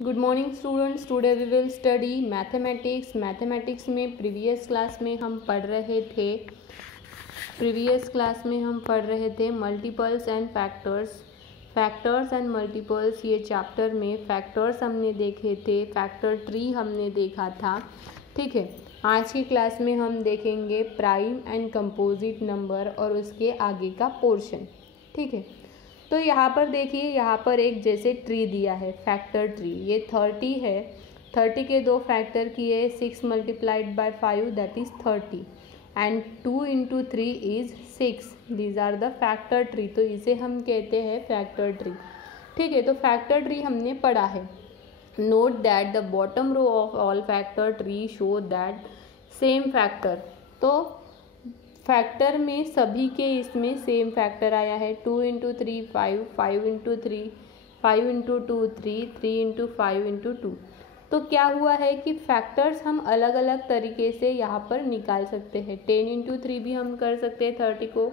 Good morning students. Today we will study mathematics में previous class में हम पढ़ रहे थे multiples and factors and multiples. ये चैप्टर में फैक्टर्स हमने देखे थे, फैक्टर ट्री हमने देखा था। ठीक है, आज की क्लास में हम देखेंगे प्राइम एंड कंपोजिट नंबर और उसके आगे का पोर्शन। ठीक है, तो यहाँ पर देखिए, यहाँ पर एक जैसे ट्री दिया है, फैक्टर ट्री। ये 30 है, 30 के दो फैक्टर किए, 6 multiplied by 5 that is 30 and 2 into 3 is 6। These are the factor tree. तो इसे हम कहते हैं फैक्टर ट्री। ठीक है, तो फैक्टर ट्री हमने पढ़ा है। Note that the bottom row of all factor tree show that same factor. तो फैक्टर में सभी के इसमें सेम फैक्टर आया है। 2 into 3 5, 5 into 3 5 into 2 3, 3 into 5 into 2। तो क्या हुआ है कि फैक्टर्स हम अलग अलग तरीके से यहाँ पर निकाल सकते हैं। 10 इंटू 3 भी हम कर सकते हैं 30 को,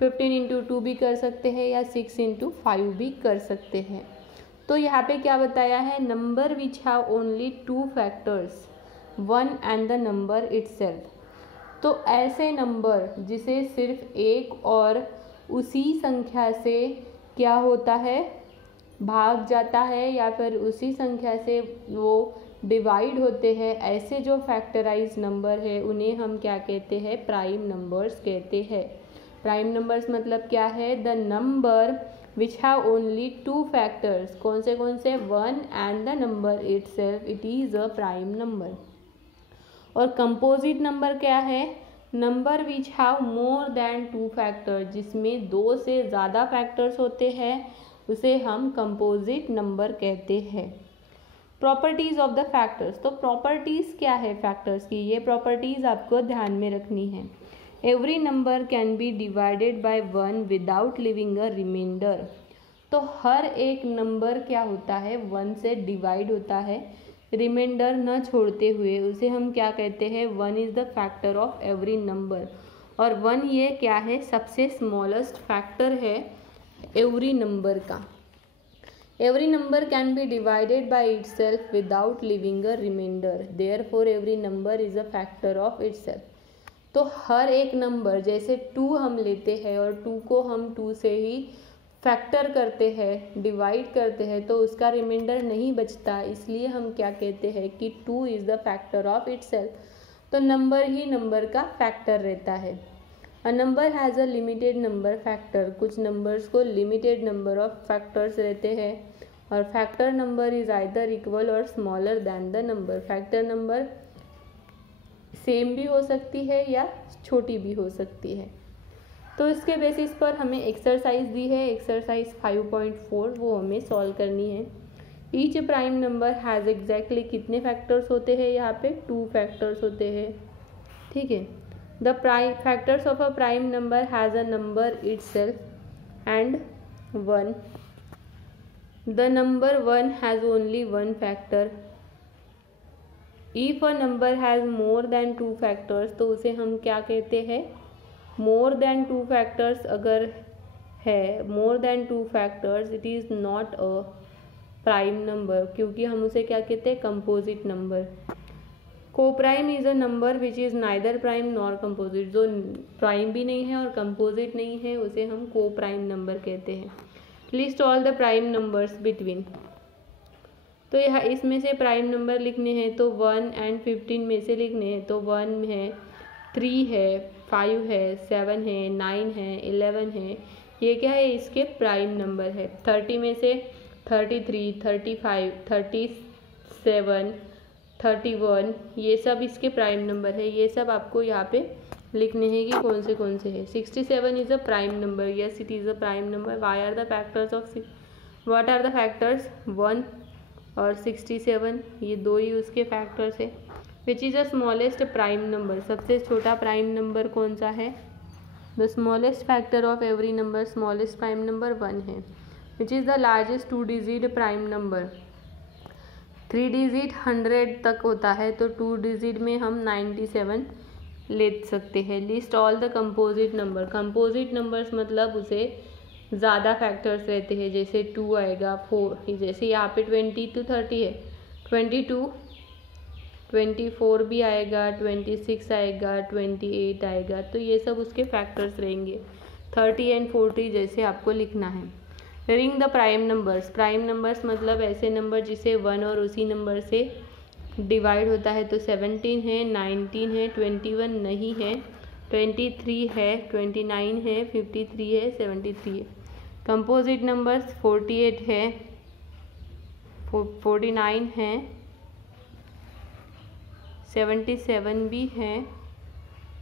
15 इंटू 2 भी कर सकते हैं, या 6 इंटू 5 भी कर सकते हैं। तो यहाँ पे क्या बताया है, number which have only 2 factors 1 and the number itself. तो ऐसे नंबर जिसे सिर्फ एक और उसी संख्या से क्या होता है, भाग जाता है, या फिर उसी संख्या से वो डिवाइड होते हैं, ऐसे जो फैक्टराइज नंबर है उन्हें हम क्या कहते हैं, प्राइम नंबर्स कहते हैं। प्राइम नंबर्स मतलब क्या है, the number which have only 2 factors. कौन से 1 and the number itself, it is a prime number. और कंपोजिट नंबर क्या है, number which have more than 2 factor, जिसमें 2 से ज़्यादा फैक्टर्स होते हैं, उसे हम कंपोजिट नंबर कहते हैं। Properties of the factors. तो प्रॉपर्टीज़ क्या है फैक्टर्स की, ये प्रॉपर्टीज़ आपको ध्यान में रखनी है। Every number can be divided by 1 without leaving a remainder. तो हर एक नंबर क्या होता है, 1 से डिवाइड होता है, रिमाइंडर न छोड़ते हुए। उसे हम क्या कहते हैं, 1 is the factor of every number. और 1 ये क्या है, सबसे स्मॉलेस्ट फैक्टर है एवरी नंबर का। Every number can be divided by itself without leaving a remainder, therefore every number is a factor of itself. तो हर एक नंबर, जैसे 2 हम लेते हैं और 2 को हम 2 से ही फैक्टर करते हैं, डिवाइड करते हैं, तो उसका रिमाइंडर नहीं बचता, इसलिए हम क्या कहते हैं कि 2 is the factor of itself. तो नंबर ही नंबर का फैक्टर रहता है। A number has a limited number factor. कुछ नंबर्स को लिमिटेड नंबर ऑफ फैक्टर्स रहते हैं, और factor number is either equal or smaller than the number. Factor number same भी हो सकती है या छोटी भी हो सकती है। तो इसके बेसिस पर हमें एक्सरसाइज दी है, एक्सरसाइज 5.4, वो हमें सॉल्व करनी है। Each prime number has exactly कितने फैक्टर्स होते हैं, यहाँ पे 2 फैक्टर्स होते हैं। ठीक है, the prime factors of a prime number has a number itself and 1। The number 1 has only 1 factor. If a number has more than 2 factors, तो उसे हम क्या कहते हैं, मोर देन 2 फैक्टर्स अगर है, more than 2 factors, it is not a prime number, क्योंकि हम उसे क्या कहते हैं, composite number. Coprime is a number which is neither prime nor composite. जो प्राइम भी नहीं है और कंपोजिट नहीं है, उसे हम कोप्राइम नंबर कहते हैं। List all the prime numbers between. तो यहाँ इसमें से प्राइम नंबर लिखने हैं, तो 1 एंड 15 में से लिखने हैं, तो 1 है, 3 है, 5 है, 7 है, 9 है, 11 है। ये क्या है, इसके प्राइम नंबर है। 30 में से 33, 35, 37, 31, ये सब इसके प्राइम नंबर है। ये सब आपको यहाँ पे लिखने हैं कि कौन से है। 67 is a prime number, yes it is a prime number. Why are the factors of what are the factors, 1 और 67, ये 2 ही उसके फैक्टर्स है। Which is the smallest prime number, सबसे छोटा प्राइम नंबर कौन सा है, the smallest factor of every number, smallest prime number 1 है। Which is the largest 2 digit prime number, 3 digit 100 तक होता है, तो 2 डिजिट में हम 97 ले सकते हैं। List all the composite number. Composite numbers मतलब उसे ज़्यादा फैक्टर्स रहते हैं, जैसे 2 आएगा, 4, जैसे यहाँ पे 20 to 30 है, 22, 24 भी आएगा, 26 आएगा, 28 आएगा, तो ये सब उसके फैक्टर्स रहेंगे। 30 एंड 40 जैसे आपको लिखना है। Ring the prime numbers, prime numbers मतलब ऐसे नंबर जिसे 1 और उसी नंबर से डिवाइड होता है, तो 17 है, 19 है, 21 नहीं है, 23 है, 29 है, 53 है, 73 है। कंपोजिट नंबर्स 48 है, 49 है, 77 भी है,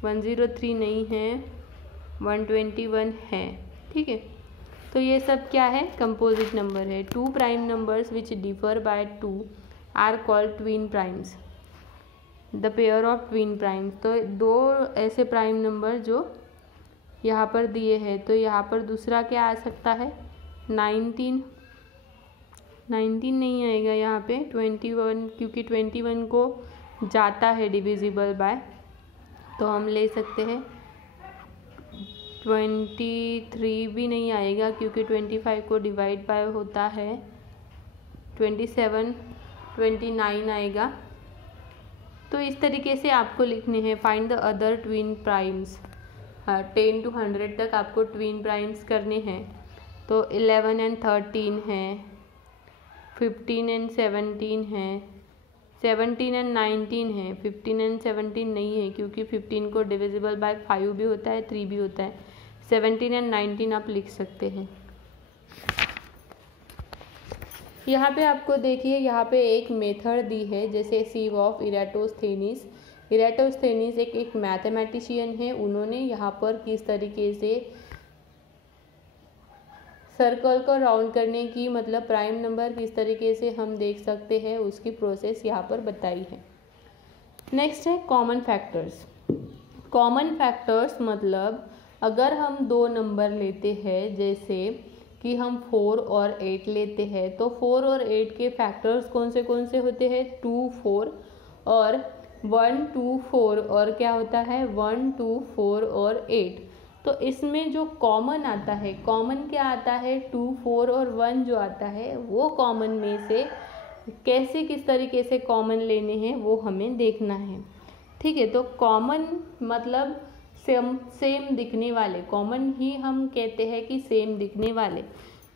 103 नहीं है, 121 है। ठीक है, तो ये सब क्या है, कंपोजिट नंबर है। 2 prime numbers which differ by 2 are called twin primes, the pair of twin primes. तो 2 ऐसे प्राइम नंबर जो यहाँ पर दिए हैं, तो यहाँ पर दूसरा क्या आ सकता है, 19 नहीं आएगा यहाँ पे, 21, क्योंकि 21 को जाता है डिविजिबल बाय, तो हम ले सकते हैं 23 भी नहीं आएगा, क्योंकि 25 को डिवाइड बाय होता है, 27, 29 आएगा। तो इस तरीके से आपको लिखने हैं। Find the other twin primes, 10 to 100 तक आपको ट्विन प्राइम्स करने हैं। तो 11 and 13 है, 15 and 17 है, 17 and 19 है, 15 and 17 नहीं है, क्योंकि 15 को डिविजिबल बाय 5 भी होता है, 3 भी होता है। 17 and 19 आप लिख सकते हैं। यहाँ पे आपको देखिए, यहाँ पे एक मेथड दी है, जैसे सीव ऑफ इराटोस्थेनीस। इराटोस्थेनीस एक मैथमेटिशियन है, उन्होंने यहाँ पर किस तरीके से सर्कल को राउंड करने की, मतलब प्राइम नंबर किस तरीके से हम देख सकते हैं, उसकी प्रोसेस यहाँ पर बताई है। नेक्स्ट है कॉमन फैक्टर्स। कॉमन फैक्टर्स मतलब अगर हम 2 नंबर लेते हैं, जैसे कि हम 4 और 8 लेते हैं, तो 4 और 8 के फैक्टर्स कौन से होते हैं, 2, 4 और 1, 2, 4, और क्या होता है 1, 2, 4 और 8। तो इसमें जो कॉमन आता है, कॉमन क्या आता है, 2, 4 और 1 जो आता है, वो कॉमन में से कैसे किस तरीके से कॉमन लेने हैं वो हमें देखना है। ठीक है, तो कॉमन मतलब सेम दिखने वाले, कॉमन ही हम कहते हैं कि सेम दिखने वाले।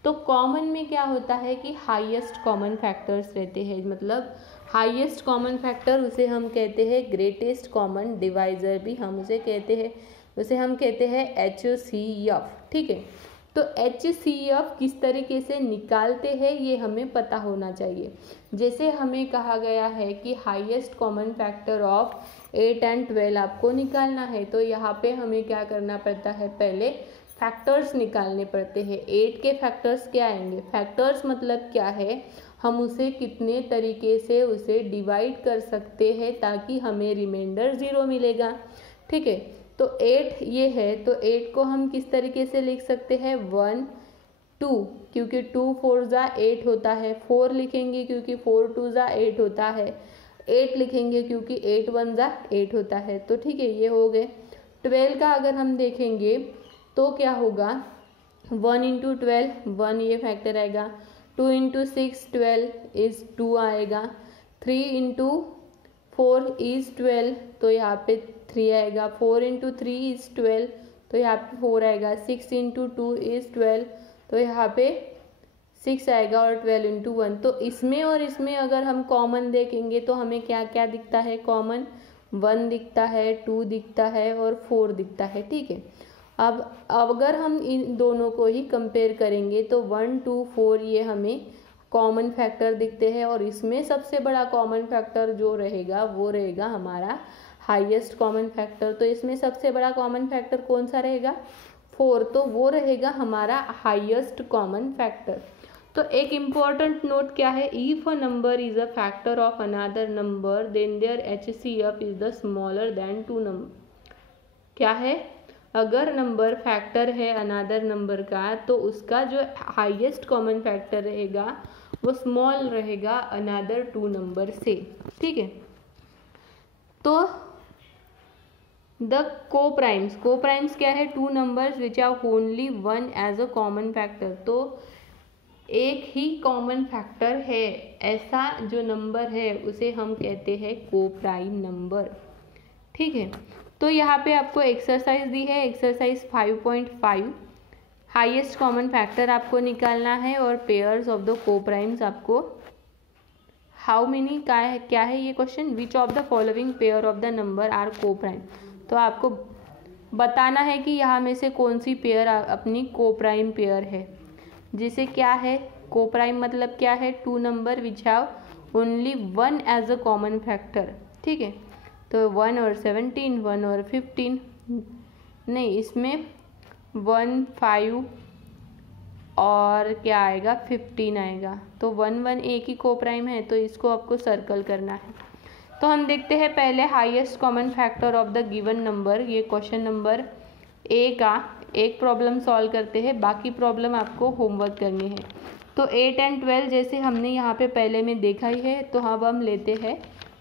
तो कॉमन में क्या होता है कि हाईएस्ट कॉमन फैक्टर्स रहते हैं, मतलब हाईएस्ट कॉमन फैक्टर उसे हम कहते हैं ग्रेटेस्ट कॉमन डिवाइज़र भी हम उसे कहते हैं, उसे हम कहते हैं HCF। ठीक है, तो HCF किस तरीके से निकालते हैं ये हमें पता होना चाहिए। जैसे हमें कहा गया है कि highest common factor of 8 and 12 आपको निकालना है, तो यहाँ पे हमें क्या करना पड़ता है, पहले फैक्टर्स निकालने पड़ते हैं। 8 के फैक्टर्स क्या आएंगे, फैक्टर्स मतलब क्या है, हम उसे कितने तरीके से उसे डिवाइड कर सकते हैं ताकि हमें रिमाइंडर 0 मिलेगा। ठीक है, तो 8 ये है, तो 8 को हम किस तरीके से लिख सकते हैं, 1, 2, क्योंकि 2 4 जा 8 होता है, 4 लिखेंगे क्योंकि 4 2 जा 8 होता है, 8 लिखेंगे क्योंकि 8 1 जा 8 होता है। तो ठीक है, ये हो गए। 12 का अगर हम देखेंगे तो क्या होगा, 1 into 12, 1 ये फैक्टर आएगा, 2 into 6 12 इज 2 आएगा, 3 into 4 इज 12, तो यहाँ पे 3 आएगा, 4 into 3 इज 12, तो यहाँ पे 4 आएगा, 6 into 2 इज 12, तो यहाँ पे 6 आएगा, और 12 into 1। तो इसमें और इसमें अगर हम कॉमन देखेंगे तो हमें क्या क्या दिखता है, कॉमन 1 दिखता है, 2 दिखता है और 4 दिखता है। ठीक है, अब अगर हम इन दोनों को ही कंपेयर करेंगे तो 1, 2, 4 ये हमें कॉमन फैक्टर दिखते हैं, और इसमें सबसे बड़ा कॉमन फैक्टर जो रहेगा वो रहेगा हमारा हाईएस्ट कॉमन फैक्टर। तो इसमें सबसे बड़ा कॉमन फैक्टर कौन सा रहेगा, 4, तो वो रहेगा हमारा हाईएस्ट कॉमन फैक्टर। तो एक इम्पॉर्टेंट नोट क्या है, if a number is a factor of another number then their HCF is the smaller than 2 number. क्या है, अगर नंबर फैक्टर है अनदर नंबर का, तो उसका जो हाईएस्ट कॉमन फैक्टर रहेगा वो स्मॉल रहेगा अनदर 2 नंबर से। ठीक है, तो द को-प्राइम्स क्या है? Two numbers which have only one as a common factor. तो एक ही कॉमन फैक्टर है ऐसा जो नंबर है उसे हम कहते हैं को-प्राइम नंबर। ठीक है, तो यहाँ पे आपको एक्सरसाइज दी है, एक्सरसाइज 5.5 हाईएस्ट कॉमन फैक्टर आपको निकालना है और पेयर्स ऑफ द को-प्राइम्स आपको हाउ मेनी क्या है ये question? Which of the following pair of the number are co-prime. तो आपको बताना है कि यहाँ में से कौन सी पेयर अपनी को-प्राइम पेयर है, जिसे क्या है को-प्राइम मतलब क्या है? Two number which have only one as a common factor. ठीक है, तो 1 और 17, 1 और 15, नहीं इसमें 1, 5 और क्या आएगा 15 आएगा। तो 1 1 एक ही को-प्राइम है, तो इसको आपको सर्कल करना है। तो हम देखते हैं पहले highest common factor of the given number. ये क्वेश्चन नंबर ए का एक प्रॉब्लम सॉल्व करते हैं, बाकी प्रॉब्लम आपको होमवर्क करनी है। तो 8 एंड 12 जैसे हमने यहाँ पे पहले में देखा ही है, तो अब हम लेते हैं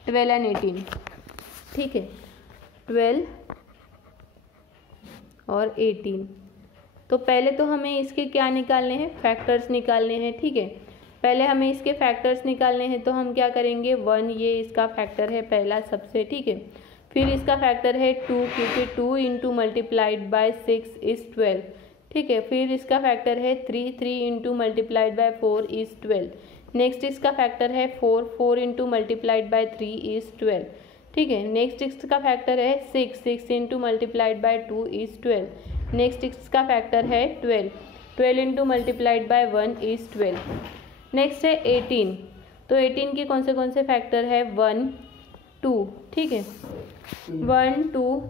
12 एंड 18। ठीक है, 12 और 18। तो पहले तो हमें इसके क्या निकालने हैं? फैक्टर्स निकालने हैं। ठीक है, पहले हमें इसके फैक्टर्स निकालने हैं, तो हम क्या करेंगे? 1 ये इसका फैक्टर है पहला सबसे। ठीक है, फिर इसका फैक्टर है 2, क्योंकि 2 इंटू मल्टीप्लाइड बाय 6 इज़ 12। ठीक है, फिर इसका फैक्टर है 3, 3 into multiplied by 4 is 12। Next इसका फैक्टर है 4, 4 इंटू मल्टीप्लाइड बाय 3 इज़ 12। ठीक है, नेक्स्ट इसका फैक्टर है 6, 6 into multiplied by 2 is 12। Next इसका फैक्टर है 12, 12 into multiplied by 1 is 12। Next है 18। तो 18 के कौन से फैक्टर है? 1, 2। ठीक है, 1, 2,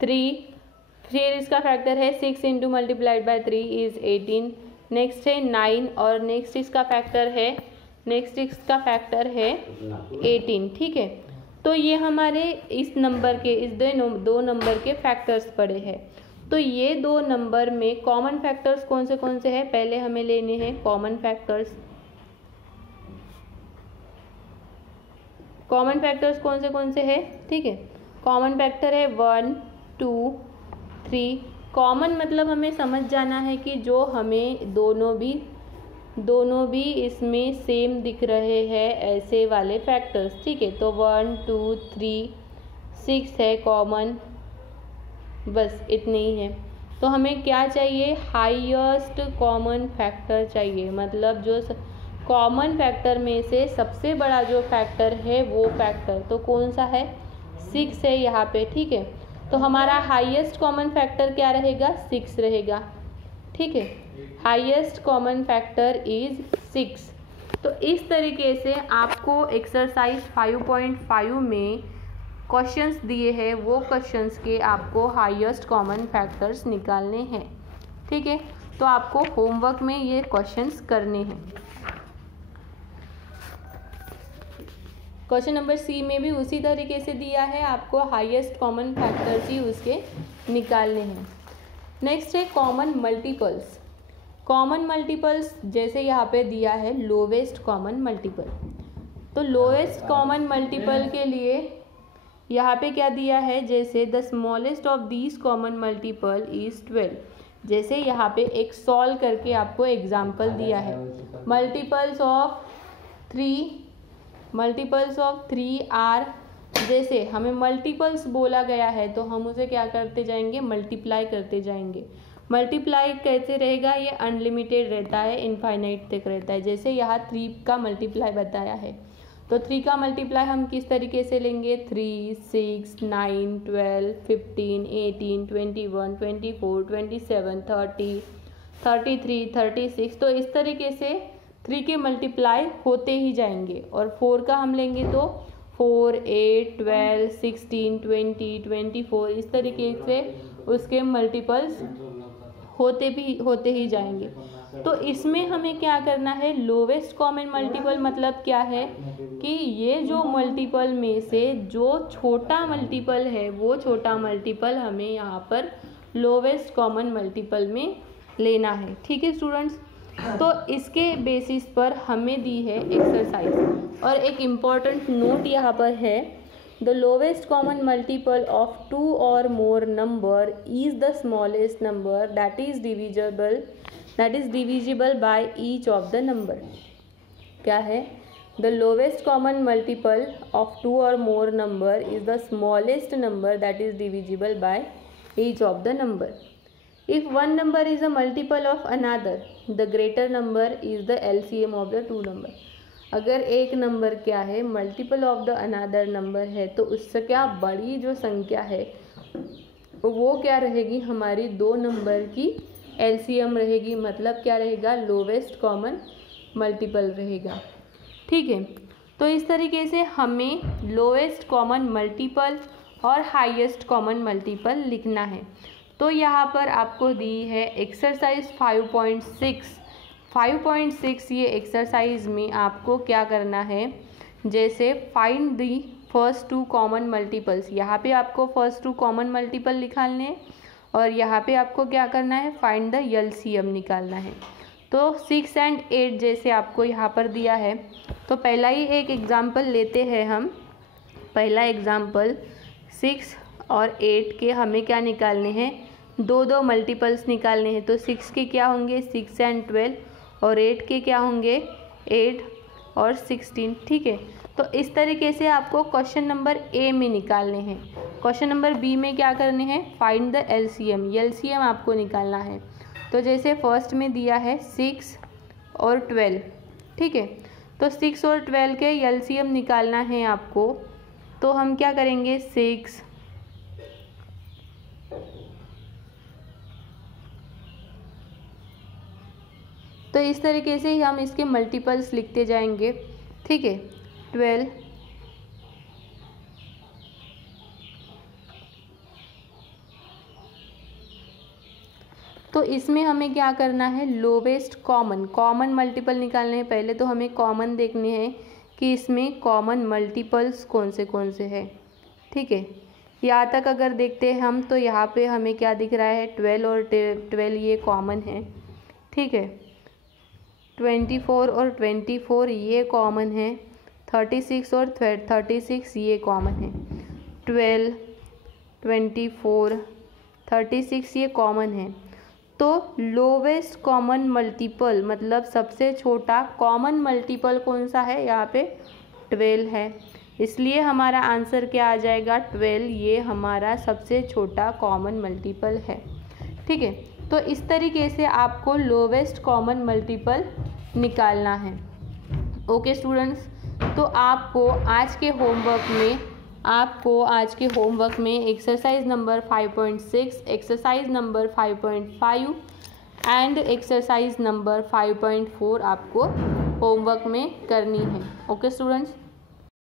3, फिर इसका फैक्टर है 6 into multiplied by 3 is 18। Next है 9 और नेक्स्ट इसका फैक्टर है 18। ठीक है, तो ये हमारे इस नंबर के इस दो नंबर के फैक्टर्स पड़े हैं। तो ये दो नंबर में कॉमन फैक्टर्स कौन से हैं? पहले हमें लेने हैं कॉमन फैक्टर्स। कॉमन फैक्टर्स कौन से हैं? ठीक है, कॉमन फैक्टर है 1, 2, 3। कॉमन मतलब हमें समझ जाना है कि जो हमें दोनों भी इसमें सेम दिख रहे हैं ऐसे वाले फैक्टर्स। ठीक है, तो 1, 2, 3, 6 है कॉमन, बस इतने ही है। तो हमें क्या चाहिए? हाईएस्ट कॉमन फैक्टर चाहिए, मतलब जो कॉमन फैक्टर में से सबसे बड़ा जो फैक्टर है वो फैक्टर। तो कौन सा है? 6 है यहाँ पे। ठीक है, तो हमारा हाईएस्ट कॉमन फैक्टर क्या रहेगा? 6 रहेगा। ठीक है, हाईएस्ट कॉमन फैक्टर इज 6। तो इस तरीके से आपको एक्सरसाइज 5.5 में क्वेश्चंस दिए हैं, वो क्वेश्चंस के आपको हाईएस्ट कॉमन फैक्टर्स निकालने हैं। ठीक है, तो आपको होमवर्क में ये क्वेश्चंस करने हैं। क्वेश्चन नंबर सी में भी उसी तरीके से दिया है, आपको हाईएस्ट कॉमन फैक्टर्स ही उसके निकालने हैं। नेक्स्ट है कॉमन मल्टीपल्स। कॉमन मल्टीपल्स जैसे यहाँ पे दिया है लोवेस्ट कॉमन मल्टीपल। तो लोवेस्ट कॉमन मल्टीपल के लिए यहाँ पे क्या दिया है? जैसे the smallest of these common multiple is 12। जैसे यहाँ पे एक सॉल्व करके आपको एग्जाम्पल दिया है। मल्टीपल्स ऑफ 3 आर, जैसे हमें मल्टीपल्स बोला गया है तो हम उसे क्या करते जाएंगे? मल्टीप्लाई करते जाएंगे। मल्टीप्लाई कैसे रहेगा? ये अनलिमिटेड रहता है, इनफाइनाइट तक रहता है। जैसे यहाँ 3 का मल्टीप्लाई बताया है, तो 3 का मल्टीप्लाई हम किस तरीके से लेंगे? 3, 6, 9, 12, 15, 18, 21, 24, 27, 30, 33, 36। तो इस तरीके से 3 के मल्टीप्लाई होते ही जाएंगे। और 4 का हम लेंगे तो 4, 8, 12, 16, 20, 24, इस तरीके से उसके मल्टीपल्स होते ही जाएंगे। तो इसमें हमें क्या करना है? लोवेस्ट कॉमन मल्टीपल मतलब क्या है कि ये जो मल्टीपल में से जो छोटा मल्टीपल है वो छोटा मल्टीपल हमें यहाँ पर लोवेस्ट कॉमन मल्टीपल में लेना है। ठीक है स्टूडेंट्स, तो इसके बेसिस पर हमें दी है एक्सरसाइज। और एक इम्पॉर्टेंट नोट यहाँ पर है, the lowest common multiple of 2 or more number is the smallest number that is divisible by each of the number. क्या है? The lowest common multiple of 2 or more number is the smallest number that is divisible by each of the number. If one number is a multiple of another, the greater number is the LCM of the two number. अगर एक number क्या है, multiple of the another number है, तो उससे क्या बड़ी जो संख्या है वो क्या रहेगी, हमारी दो नंबर की LCM रहेगी। मतलब क्या रहेगा, लोवेस्ट कॉमन मल्टीपल रहेगा। ठीक है, तो इस तरीके से हमें लोवेस्ट कॉमन मल्टीपल और हाईएस्ट कॉमन मल्टीपल लिखना है। तो यहाँ पर आपको दी है एक्सरसाइज 5.6। 5.6 ये एक्सरसाइज में आपको क्या करना है, जैसे find the first 2 common multiples. यहाँ पे आपको फर्स्ट 2 कॉमन मल्टीपल निकालने हैं और यहाँ पे आपको क्या करना है, फाइंड द LCM निकालना है। तो 6 and 8 जैसे आपको यहाँ पर दिया है, तो पहला ही एक एग्जाम्पल लेते हैं हम। पहला एग्जाम्पल 6 और 8 के हमें क्या निकालने हैं, दो मल्टीपल्स निकालने हैं। तो 6 के क्या होंगे, 6 and 12, और 8 के क्या होंगे, 8 और 16। ठीक है, तो इस तरीके से आपको क्वेश्चन नंबर ए में निकालने हैं। क्वेश्चन नंबर बी में क्या करने हैं, फाइंड द LCM। LCM आपको निकालना है। तो जैसे फर्स्ट में दिया है 6 और 12। ठीक है, तो 6 और 12 के LCM निकालना है आपको। तो हम क्या करेंगे, 6 तो इस तरीके से ही हम इसके मल्टीपल्स लिखते जाएंगे। ठीक है, 12, तो इसमें हमें क्या करना है, लोवेस्ट कॉमन मल्टीपल निकालने हैं। पहले तो हमें कॉमन देखने हैं कि इसमें कॉमन मल्टीपल्स कौन से हैं। ठीक है, यहाँ तक अगर देखते हैं हम, तो यहाँ पे हमें क्या दिख रहा है, 12 और 12 ये कॉमन है। ठीक है, 24 और 24 ये कॉमन है। 36 और 36 ये कॉमन है। 12, 24, 36 ये कॉमन है। तो लोवेस्ट कॉमन मल्टीपल मतलब सबसे छोटा कॉमन मल्टीपल कौन सा है, यहाँ पे 12 है। इसलिए हमारा आंसर क्या आ जाएगा, 12। ये हमारा सबसे छोटा कॉमन मल्टीपल है। ठीक है, तो इस तरीके से आपको लोवेस्ट कॉमन मल्टीपल निकालना है। ओके स्टूडेंट्स, तो आपको आज के होमवर्क में exercise number 5.6, exercise number 5.5 and exercise number 5.4 आपको होमवर्क में करनी है। Okay students.